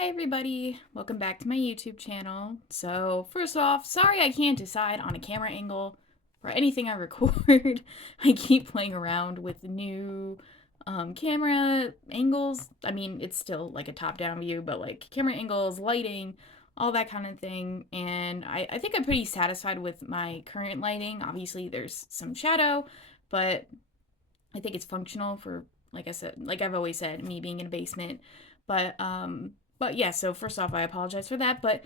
Hi everybody, welcome back to my YouTube channel. So first off, sorry I can't decide on a camera angle for anything I record. I keep playing around with new camera angles. I mean, it's still like a top-down view, but like camera angles, lighting, all that kind of thing. And I think I'm pretty satisfied with my current lighting. Obviously there's some shadow, but I think it's functional for, like I said, like I've always said, me being in a basement. But yeah, so first off, I apologize for that, but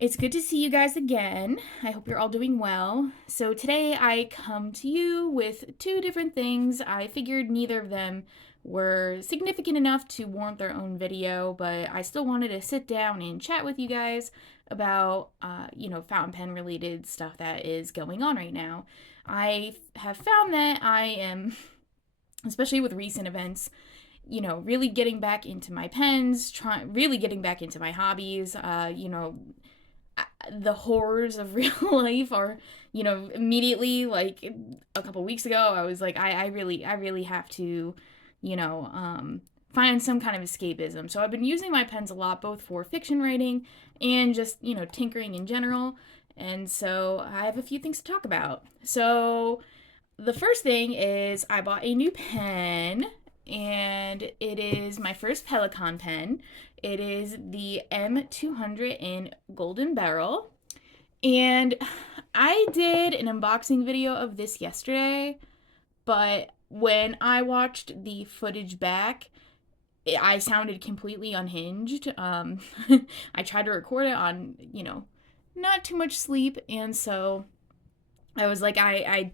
it's good to see you guys again. I hope you're all doing well. So today I come to you with two different things. I figured neither of them were significant enough to warrant their own video, but I still wanted to sit down and chat with you guys about, fountain pen related stuff that is going on right now. I have found that I am, especially with recent events, really getting back into my pens, really getting back into my hobbies. The horrors of real life are, immediately, like a couple weeks ago, I was like, I really have to, find some kind of escapism. So I've been using my pens a lot, both for fiction writing and just, tinkering in general. And so I have a few things to talk about. So the first thing is I bought a new pen, and it is my first Pelikan pen. It is the M200 in Golden Beryl. And I did an unboxing video of this yesterday, but when I watched the footage back, I sounded completely unhinged. I tried to record it on, not too much sleep, and so I was like, I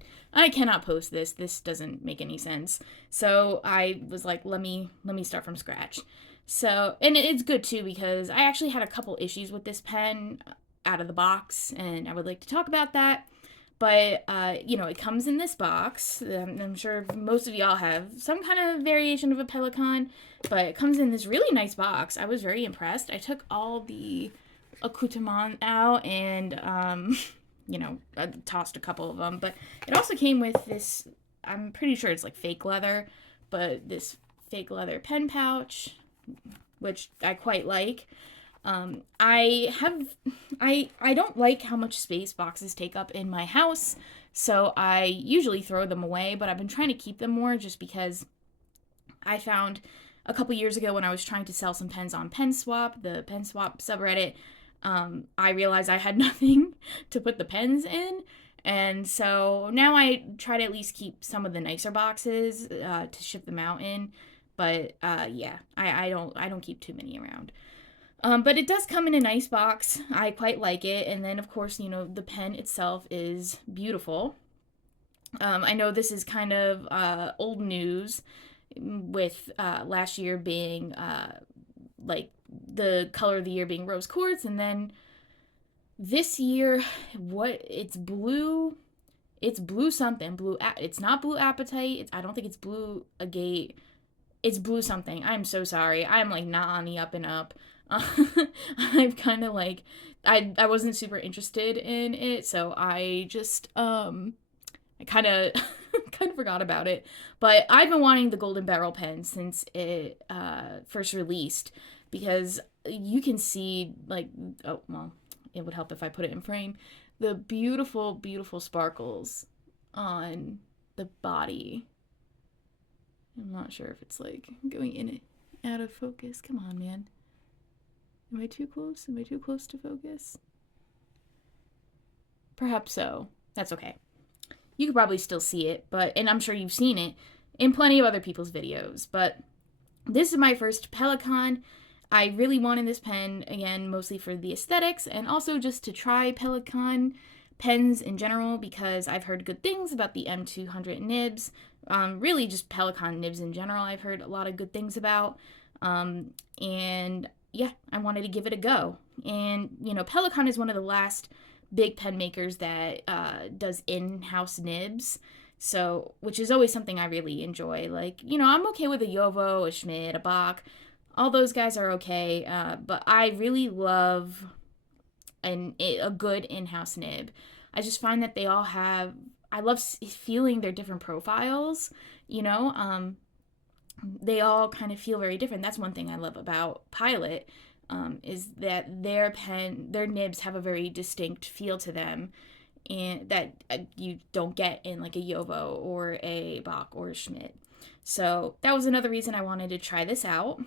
cannot post this. This doesn't make any sense. So I was like, let me start from scratch. So, and it's good too because I actually had a couple issues with this pen out of the box, and I would like to talk about that. But it comes in this box. I'm sure most of y'all have some kind of variation of a Pelikan, but it comes in this really nice box. I was very impressed. I took all the accoutrement out and I tossed a couple of them, but it also came with this, I'm pretty sure it's like fake leather, but this fake leather pen pouch, which I quite like. I don't like how much space boxes take up in my house, so I usually throw them away, but I've been trying to keep them more just because I found a couple years ago when I was trying to sell some pens on PenSwap, the PenSwap subreddit, I realized I had nothing to put the pens in, and so now I try to at least keep some of the nicer boxes to ship them out in. But I don't keep too many around. But it does come in a nice box. I quite like it, and then of course the pen itself is beautiful. I know this is kind of old news with last year being like the color of the year being rose quartz, and then this year it's blue something, it's not blue apatite, I don't think it's blue agate, it's blue something. I'm so sorry, I'm like not on the up and up. I'm kind of like I wasn't super interested in it, so I just I kind of kind of forgot about it. But I've been wanting the Golden Beryl pen since it first released, because you can see, like, oh well, it would help if I put it in frame, the beautiful sparkles on the body. I'm not sure if it's like going in it out of focus. Come on, man. Am I too close? Am I too close to focus? Perhaps so. That's okay. You could probably still see it, and I'm sure you've seen it in plenty of other people's videos, but this is my first Pelikan. I really wanted this pen, again, mostly for the aesthetics, and also just to try Pelikan pens in general, because I've heard good things about the M200 nibs. Really just Pelikan nibs in general, I've heard a lot of good things about. And yeah, I wanted to give it a go. And, Pelikan is one of the last big pen makers that does in-house nibs, so, which is always something I really enjoy. Like, I'm okay with a Jovo, a Schmidt, a Bach. All those guys are okay, but I really love a good in-house nib. I just find that they all have, I love feeling their different profiles, they all kind of feel very different. That's one thing I love about Pilot. is that their nibs have a very distinct feel to them, and that you don't get in like a Yovo or a Bach or a Schmidt. So that was another reason I wanted to try this out.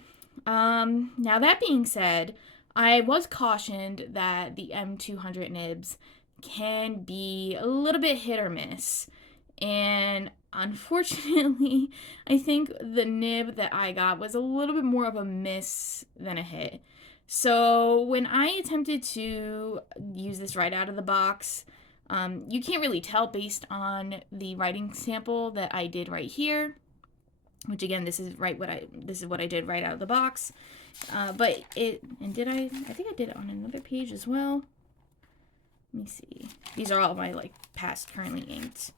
Now that being said, I was cautioned that the M200 nibs can be a little bit hit or miss. And unfortunately, I think the nib that I got was a little bit more of a miss than a hit. So when I attempted to use this right out of the box, you can't really tell based on the writing sample that I did right here, which again, this is what I did right out of the box. But I think I did it on another page as well. Let me see. These are all my like past currently inked.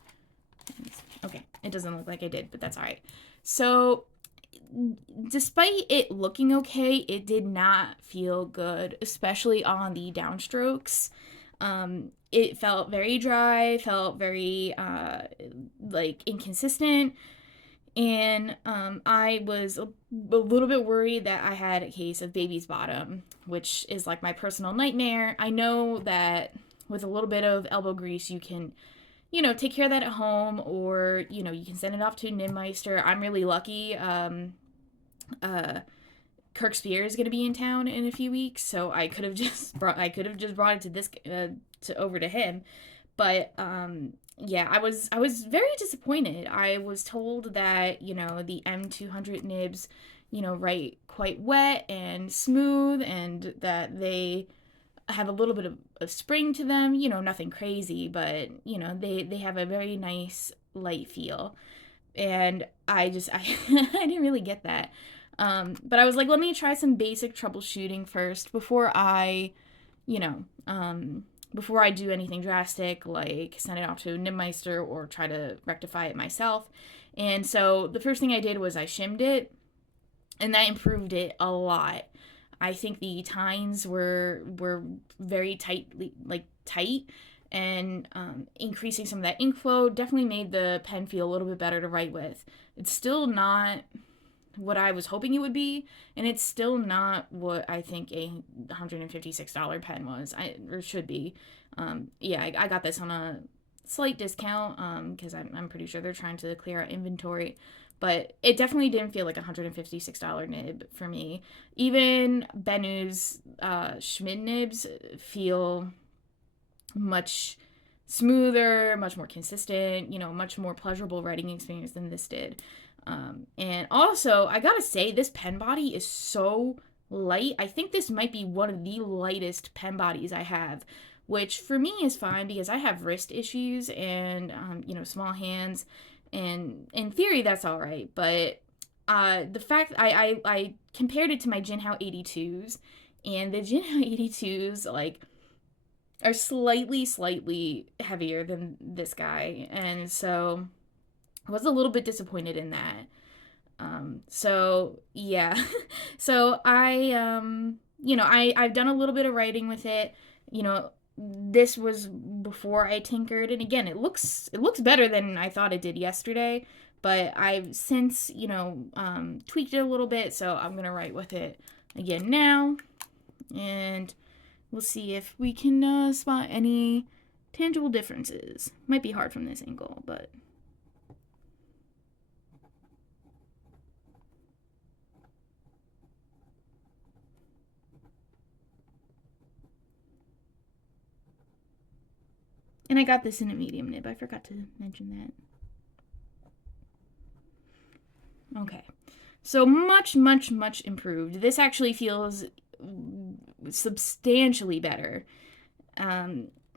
Okay, it doesn't look like I did, but that's all right. So despite it looking okay, it did not feel good, especially on the downstrokes. It felt very dry, felt very like inconsistent, and I was a little bit worried that I had a case of baby's bottom, which is like my personal nightmare. I know that with a little bit of elbow grease, you can, take care of that at home, or, you can send it off to Nibmeister. I'm really lucky. Kirk Spear is going to be in town in a few weeks, so I could have just brought it to this over to him. But yeah, I was very disappointed. I was told that the M200 nibs, write quite wet and smooth, and that they have a little bit of spring to them. Nothing crazy, but they have a very nice light feel, and I I didn't really get that. But I was like, let me try some basic troubleshooting first before I do anything drastic, like send it off to Nibmeister or try to rectify it myself. And so the first thing I did was I shimmed it, and that improved it a lot. I think the tines were very tight, and increasing some of that ink flow definitely made the pen feel a little bit better to write with. It's still not what I was hoping it would be, and it's still not what I think a $156 pen was, or should be. Yeah, I got this on a slight discount, because I'm pretty sure they're trying to clear out inventory, but it definitely didn't feel like a $156 nib for me. Even Benu's Schmidt nibs feel much smoother, much more consistent, much more pleasurable writing experience than this did. And also, I gotta say, this pen body is so light. I think this might be one of the lightest pen bodies I have, which for me is fine because I have wrist issues and, small hands, and in theory that's all right. But the fact I compared it to my Jinhao 82s, and the Jinhao 82s are slightly heavier than this guy, and so I was a little bit disappointed in that. So yeah, so I've done a little bit of writing with it. This was before I tinkered, and again, it looks better than I thought it did yesterday. But I've since tweaked it a little bit, so I'm gonna write with it again now, and we'll see if we can spot any tangible differences. Might be hard from this angle, but. And I got this in a medium nib. I forgot to mention that. Okay. So much improved. This actually feels substantially better.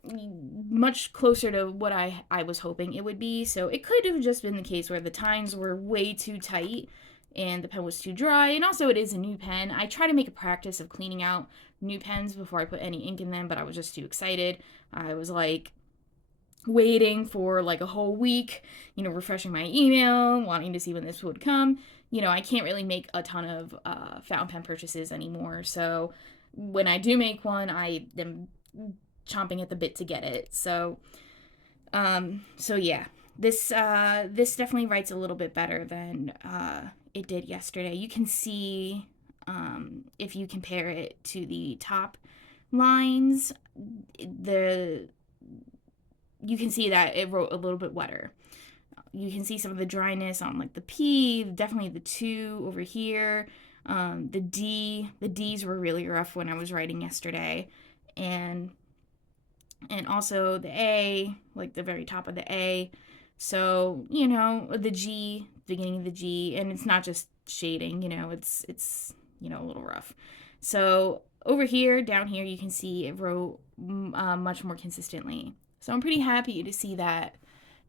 Much closer to what I was hoping it would be. So it could have just been the case where the tines were way too tight and the pen was too dry. And also it is a new pen. I try to make a practice of cleaning out new pens before I put any ink in them, but I was just too excited. I was waiting for a whole week, refreshing my email, wanting to see when this would come. I can't really make a ton of fountain pen purchases anymore. So when I do make one, I am chomping at the bit to get it. So yeah, this definitely writes a little bit better than it did yesterday. You can see If you compare it to the top lines, you can see that it wrote a little bit wetter. You can see some of the dryness on like the P, definitely the 2 over here. The D's were really rough when I was writing yesterday. And also the A, like the very top of the A. So, the G, beginning of the G, and it's not just shading, it's a little rough. So over here, down here, you can see it wrote much more consistently. So I'm pretty happy to see that.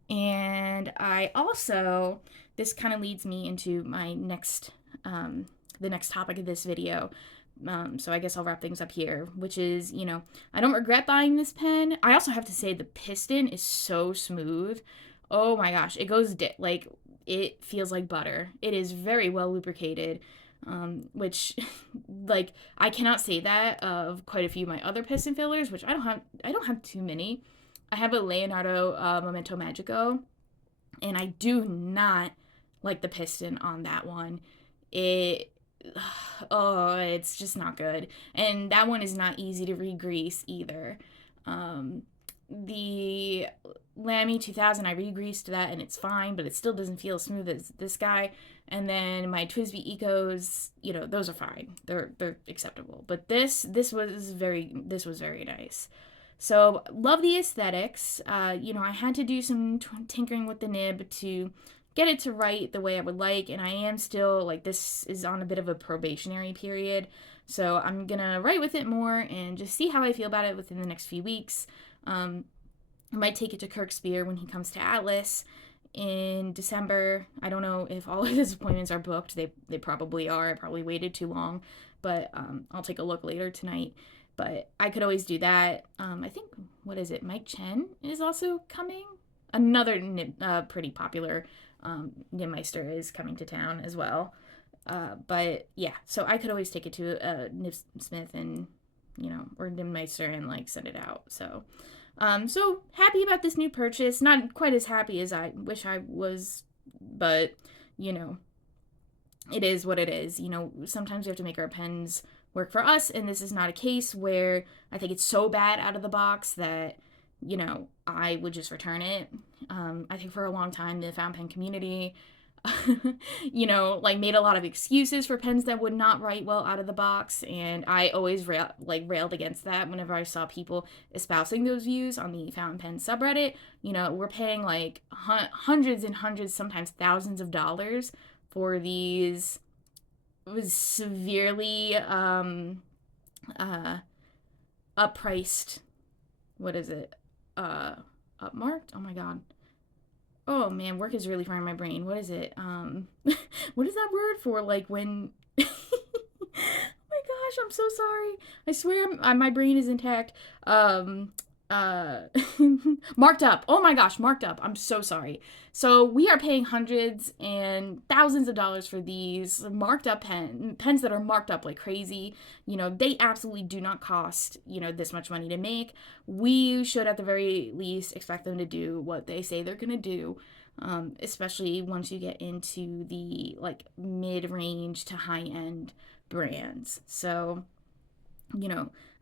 And I also, this kind of leads me into my the next topic of this video. So I guess I'll wrap things up here, which is, I don't regret buying this pen. I also have to say the piston is so smooth. Oh my gosh, it goes, it feels like butter. It is very well lubricated, which, like, I cannot say that of quite a few of my other piston fillers, which I don't have too many. I have a Leonardo Momento Magico, and I do not like the piston on that one. It's just not good. And that one is not easy to re-grease either. The Lamy 2000, I re-greased that and it's fine, but it still doesn't feel as smooth as this guy. And then my TWSBI Ecos, those are fine. They're acceptable. But this was very nice. So, love the aesthetics. I had to do some tinkering with the nib to get it to write the way I would like, and I am still, this is on a bit of a probationary period, so I'm gonna write with it more and just see how I feel about it within the next few weeks. I might take it to Kirk Spear when he comes to Atlas in December. I don't know if all of his appointments are booked. They probably are. I probably waited too long, but I'll take a look later tonight. But I could always do that. I think, what is it? Mike Chen is also coming. Another pretty popular Nibmeister is coming to town as well. But yeah, so I could always take it to a Nibsmith and, or Nibmeister and send it out. So, so happy about this new purchase. Not quite as happy as I wish I was, but, it is what it is. Sometimes we have to make our pens work for us, and this is not a case where I think it's so bad out of the box that, I would just return it. I think for a long time, the fountain pen community, made a lot of excuses for pens that would not write well out of the box, and I always railed against that whenever I saw people espousing those views on the fountain pen subreddit. We're paying hundreds and hundreds, sometimes thousands of dollars for these severely uppriced, what is it, upmarked, oh my god, oh man, work is really frying my brain. What is it, what is that word for, when oh my gosh, I'm so sorry, I swear my brain is intact. Marked up. Oh my gosh, marked up. I'm so sorry. So we are paying hundreds and thousands of dollars for these marked up pens that are marked up like crazy. They absolutely do not cost, this much money to make. We should at the very least expect them to do what they say they're going to do. Especially once you get into the mid-range to high-end brands. So,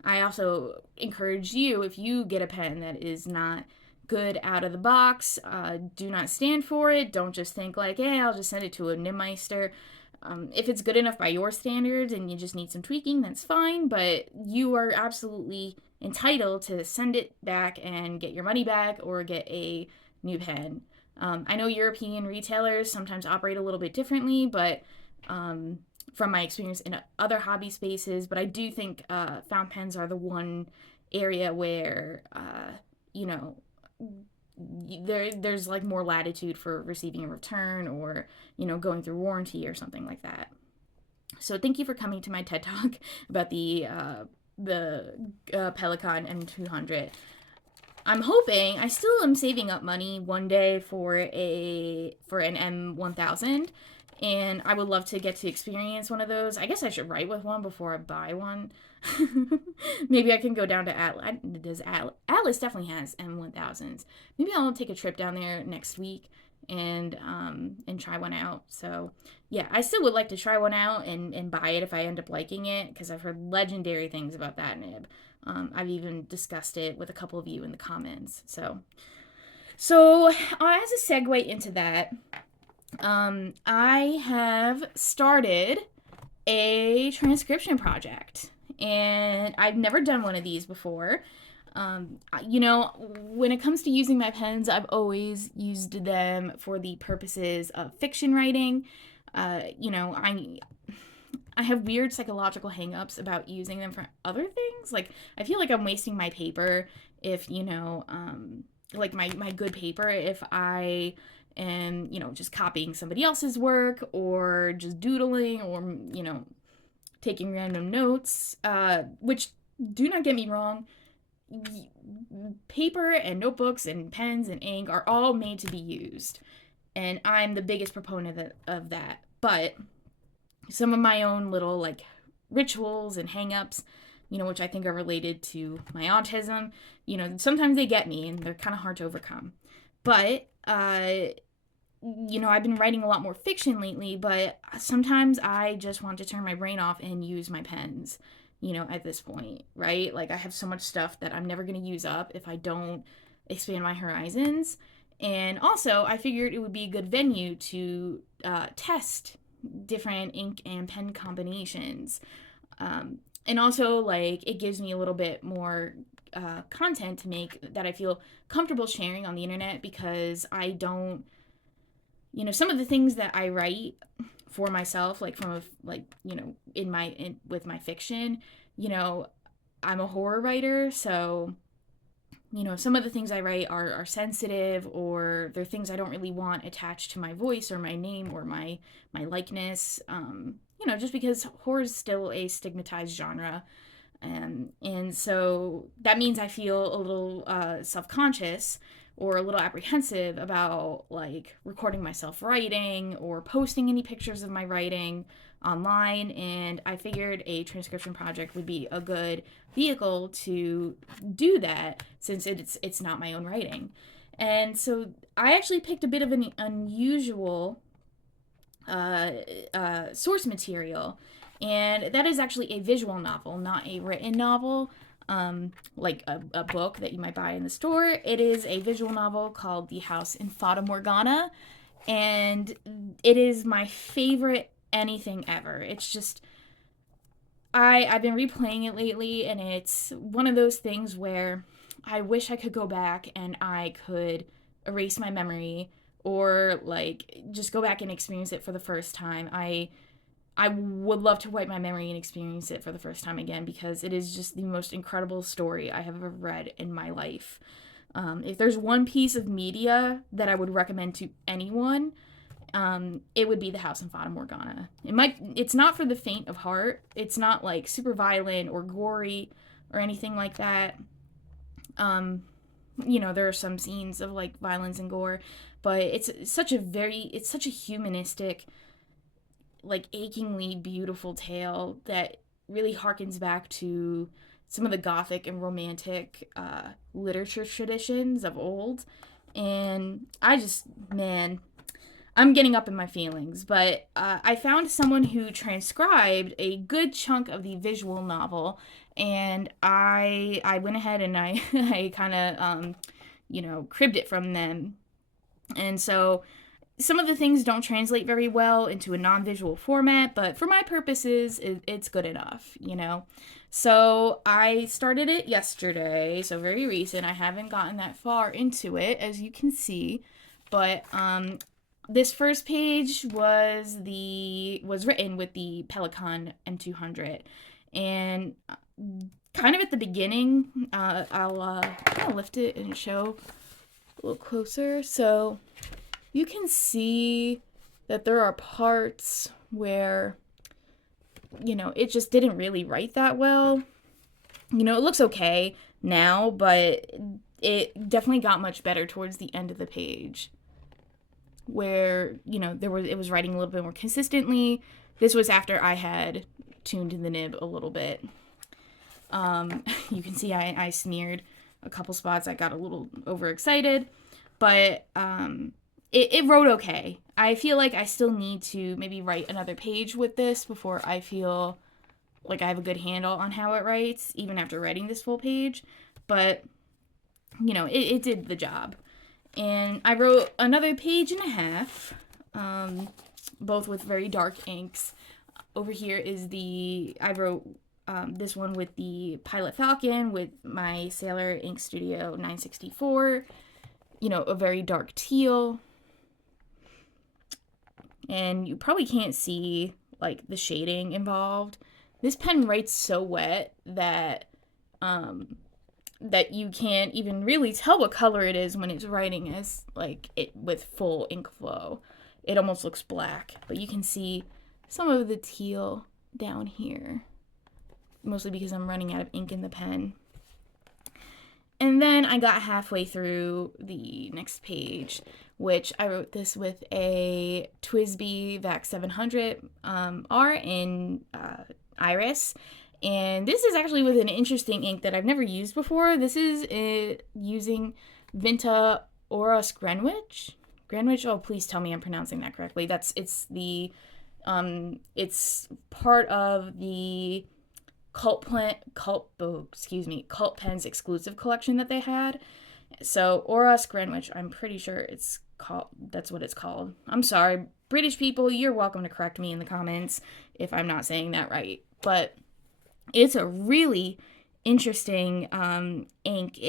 I also encourage you, if you get a pen that is not good out of the box, do not stand for it. Don't just think hey, I'll just send it to a Nibmeister. If it's good enough by your standards and you just need some tweaking, that's fine, but you are absolutely entitled to send it back and get your money back or get a new pen. I know European retailers sometimes operate a little bit differently, but from my experience in other hobby spaces, but I do think fountain pens are the one area where, there's more latitude for receiving a return or, going through warranty or something like that. So thank you for coming to my TED Talk about the Pelikan M200. I'm hoping, I still am saving up money one day for an M1000. And I would love to get to experience one of those. I guess I should write with one before I buy one. Maybe I can go down to Atlas. Atlas definitely has M1000s. Maybe I'll take a trip down there next week and try one out. So yeah, I still would like to try one out and buy it if I end up liking it, because I've heard legendary things about that nib. I've even discussed it with a couple of you in the comments. So as a segue into that, I have started a transcription project, and I've never done one of these before. When it comes to using my pens, I've always used them for the purposes of fiction writing. I have weird psychological hangups about using them for other things. Like, I feel like I'm wasting my paper if, like my good paper, if I am, just copying somebody else's work or just doodling or, taking random notes, which, do not get me wrong, paper and notebooks and pens and ink are all made to be used. And I'm the biggest proponent of that. But some of my own little, like, rituals and hang-ups, which I think are related to my autism, sometimes they get me and they're kind of hard to overcome. But, I've been writing a lot more fiction lately, but sometimes I just want to turn my brain off and use my pens, at this point, right? Like, I have so much stuff that I'm never going to use up if I don't expand my horizons. And also, I figured it would be a good venue to test different ink and pen combinations. And also, like, it gives me a little bit more content to make that I feel comfortable sharing on the internet, because I don't, some of the things that I write for myself, like with my fiction, I'm a horror writer, so, some of the things I write are sensitive, or they're things I don't really want attached to my voice or my name or my likeness, just because horror is still a stigmatized genre. And so that means I feel a little self-conscious or a little apprehensive about, like, recording myself writing or posting any pictures of my writing online. And I figured a transcription project would be a good vehicle to do that, since it's not my own writing. And so I actually picked a bit of an unusual source material, and that is actually a visual novel, not a written novel, like a book that you might buy in the store. It is a visual novel called The House in Fata Morgana, and it is my favorite anything ever. It's just, I've been replaying it lately, and it's one of those things where I wish I could go back and I could erase my memory, or, like, just go back and experience it for the first time. I would love to wipe my memory and experience it for the first time again, because it is just the most incredible story I have ever read in my life. If there's one piece of media that I would recommend to anyone, it would be The House in Fata Morgana. It's not for the faint of heart. It's not, like, super violent or gory or anything like that. There are some scenes of, like, violence and gore, but it's such a humanistic, like, achingly beautiful tale that really harkens back to some of the Gothic and Romantic literature traditions of old. And I'm getting up in my feelings, but I found someone who transcribed a good chunk of the visual novel, and I went ahead and I kind of, cribbed it from them. And so some of the things don't translate very well into a non-visual format, but for my purposes, it's good enough, So I started it yesterday, so very recent. I haven't gotten that far into it, as you can see, but this first page was written with the Pelikan M200, and kind of at the beginning, I'll kind of lift it and show a little closer. So you can see that there are parts where, it just didn't really write that well. It looks okay now, but it definitely got much better towards the end of the page, where, it was writing a little bit more consistently. This was after I had tuned in the nib a little bit. You can see I smeared a couple spots. I got a little overexcited, but it wrote okay. I feel like I still need to maybe write another page with this before I feel like I have a good handle on how it writes, even after writing this full page. But, it did the job. And I wrote another page and a half, both with very dark inks. Over here is I wrote this one with the Pilot Falcon with my Sailor Ink Studio 964, a very dark teal. And you probably can't see, like, the shading involved. This pen writes so wet that you can't even really tell what color it is when it's writing as, like, it with full ink flow. It almost looks black, but you can see some of the teal down here, mostly because I'm running out of ink in the pen. And then I got halfway through the next page, which I wrote this with a TWSBI VAC 700 R in Iris. And this is actually with an interesting ink that I've never used before. This is using Vinta Oros Greenwich. Greenwich, oh, please tell me I'm pronouncing that correctly. It's part of the Cult Pens exclusive collection that they had. So Oros Greenwich, I'm pretty sure that's what it's called. I'm sorry, British people, you're welcome to correct me in the comments if I'm not saying that right. But it's a really interesting ink.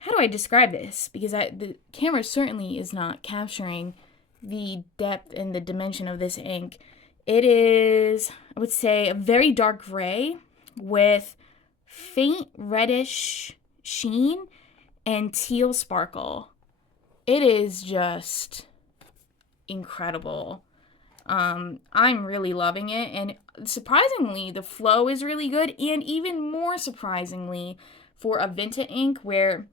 How do I describe this? Because the camera certainly is not capturing the depth and the dimension of this ink. It is, I would say, a very dark gray with faint reddish sheen and teal sparkle. It is just incredible. I'm really loving it, and surprisingly, the flow is really good, and even more surprisingly, for a Vinta ink where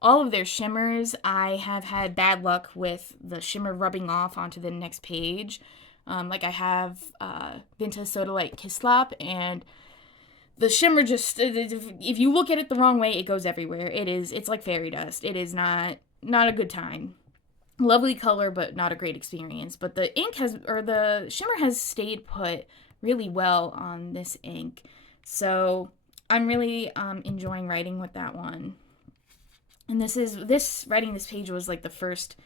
all of their shimmers, I have had bad luck with the shimmer rubbing off onto the next page. Like I have Vinta Sodalite Kislap, and the shimmer just, if you look at it the wrong way, it goes everywhere. It's like fairy dust. It is not a good time. Lovely color, but not a great experience. But the shimmer has stayed put really well on this ink. So I'm really enjoying writing with that one. And writing this page was like the first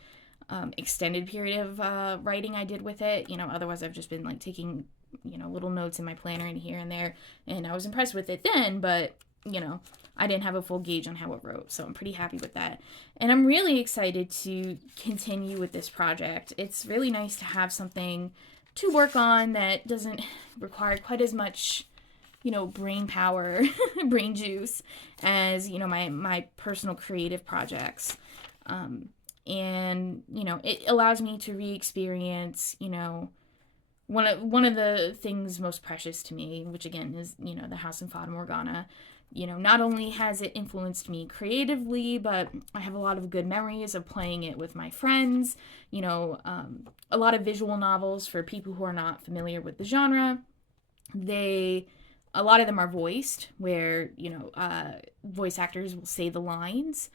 extended period of writing I did with it. Otherwise I've just been like taking, little notes in my planner and here and there. And I was impressed with it then, but, I didn't have a full gauge on how it wrote. So I'm pretty happy with that. And I'm really excited to continue with this project. It's really nice to have something to work on that doesn't require quite as much, brain power, brain juice as, my personal creative projects. And, it allows me to re-experience, one of the things most precious to me, which again is, the House and Fata Morgana. Not only has it influenced me creatively, but I have a lot of good memories of playing it with my friends. A lot of visual novels for people who are not familiar with the genre. A lot of them are voiced, where, voice actors will say the lines.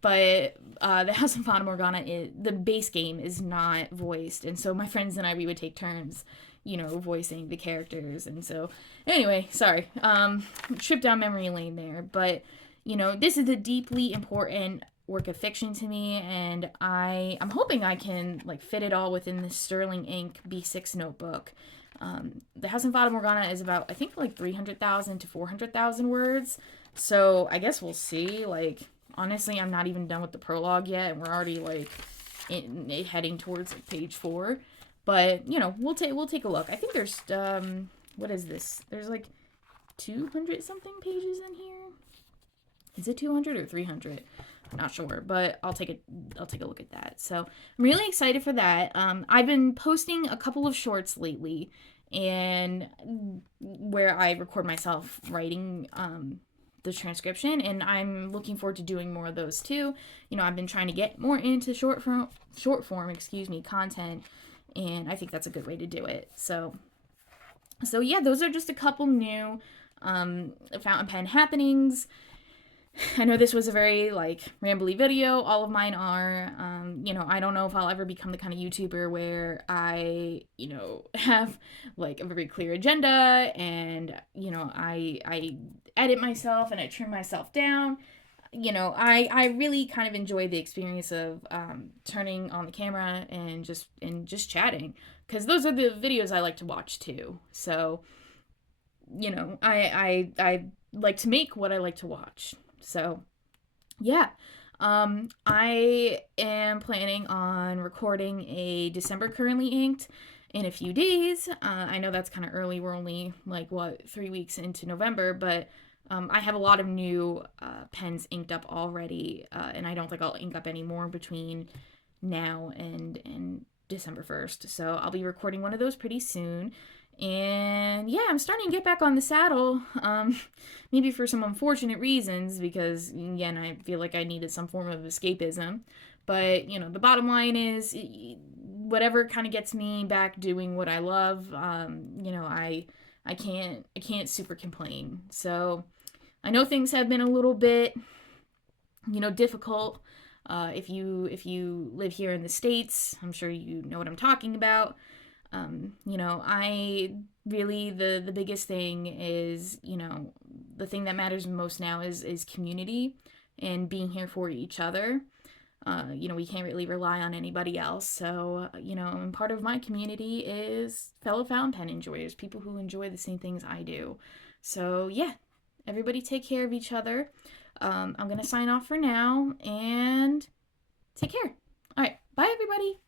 But the House of Fata Morgana, the base game is not voiced. And so my friends and I, we would take turns, voicing the characters. And so, anyway, sorry. Trip down memory lane there. But, this is a deeply important work of fiction to me. And I'm hoping I can, fit it all within this Sterling Ink B6 notebook. The House of Fata Morgana is about, I think, 300,000 to 400,000 words. So I guess we'll see. Honestly, I'm not even done with the prologue yet, and we're already heading towards page 4. But we'll take a look. I think there's what is this? There's 200 something pages in here. Is it 200 or 300? I'm not sure, but I'll take a look at that. So I'm really excited for that. I've been posting a couple of shorts lately, and where I record myself writing the transcription, and I'm looking forward to doing more of those too. I've been trying to get more into short form content, and I think that's a good way to do it. So yeah, those are just a couple new fountain pen happenings. I know this was a very like rambly video. All of mine are. I don't know if I'll ever become the kind of YouTuber where I, have like a very clear agenda and, I edit myself and I trim myself down. I really kind of enjoy the experience of turning on the camera and just chatting, because those are the videos I like to watch too. So, I like to make what I like to watch. So, yeah. I am planning on recording a December Currently Inked in a few days. I know that's kind of early. We're only like, 3 weeks into November, but I have a lot of new pens inked up already, and I don't think I'll ink up any more between now and December 1st. So I'll be recording one of those pretty soon. And yeah, I'm starting to get back on the saddle. Maybe for some unfortunate reasons, because again, I feel like I needed some form of escapism. But the bottom line is, whatever kind of gets me back doing what I love. I can't super complain. So I know things have been a little bit, difficult. If you live here in the States, I'm sure you know what I'm talking about. I really, the biggest thing is, the thing that matters most now is community and being here for each other. We can't really rely on anybody else. So, and part of my community is fellow fountain pen enjoyers, people who enjoy the same things I do. So, yeah, everybody take care of each other. I'm going to sign off for now and take care. All right, bye, everybody.